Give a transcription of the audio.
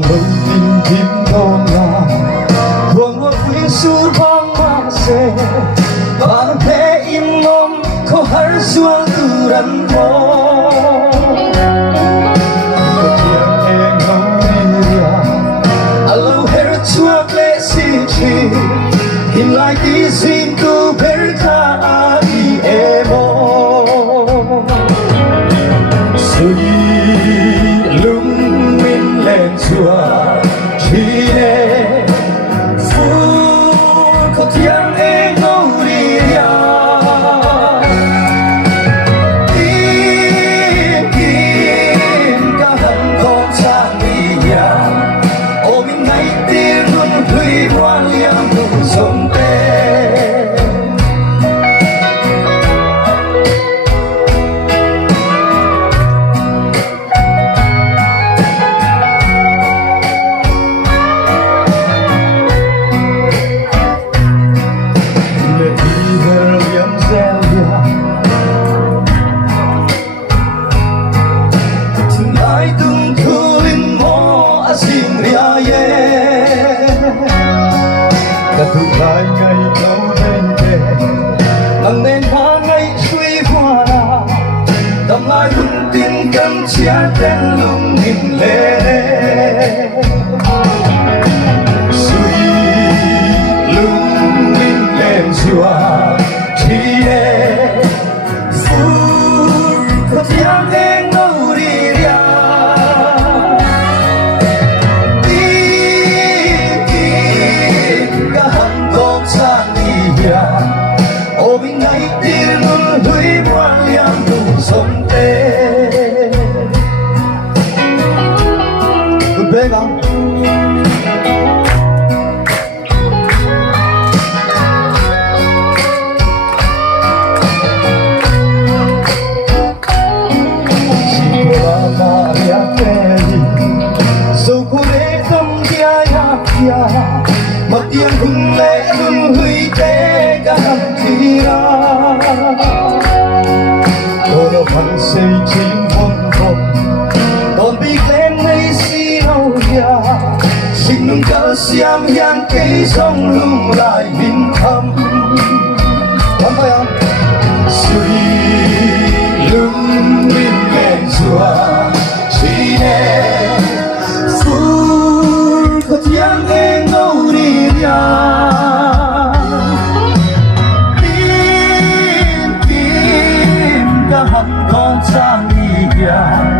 mừng tình tim non là buông hoa quý su vang mà sẽ và thế im mong có har suang turan mo in like this in tu berta di emo sui lung min lên chua chi ne fu có tiếng em nâu đi ya tim tim cả hận con sang đi ya ôm mình ngày tiếng luôn thuy hoa liang sông từng lại ngày lâu bên về nắng đêm tháng ngày suy hoa đà tâm lại vững tin cắm chia tên lung nhìn lệ suy lung nhìn lên chùa chi đê phút có tiếng em nâu đi ra ôm mình ngày tiếng luôn huy hoa liang đủ sông tê good day không chỉ có ba ya keli sâu cô để tâm dia ya kia mặt tiếng hùng lệ luôn huy tê cả tira Todo phần xây chính vòng vòng Còn bị lên ngay xí đâu ya Sinh nung cơ xiêm hiang cây sông lung lại bình thầm Còn phải không? Suy lung mình lên chùa Chỉ nè Phút có tiếng em ngâu đi ra hận con sang đi ya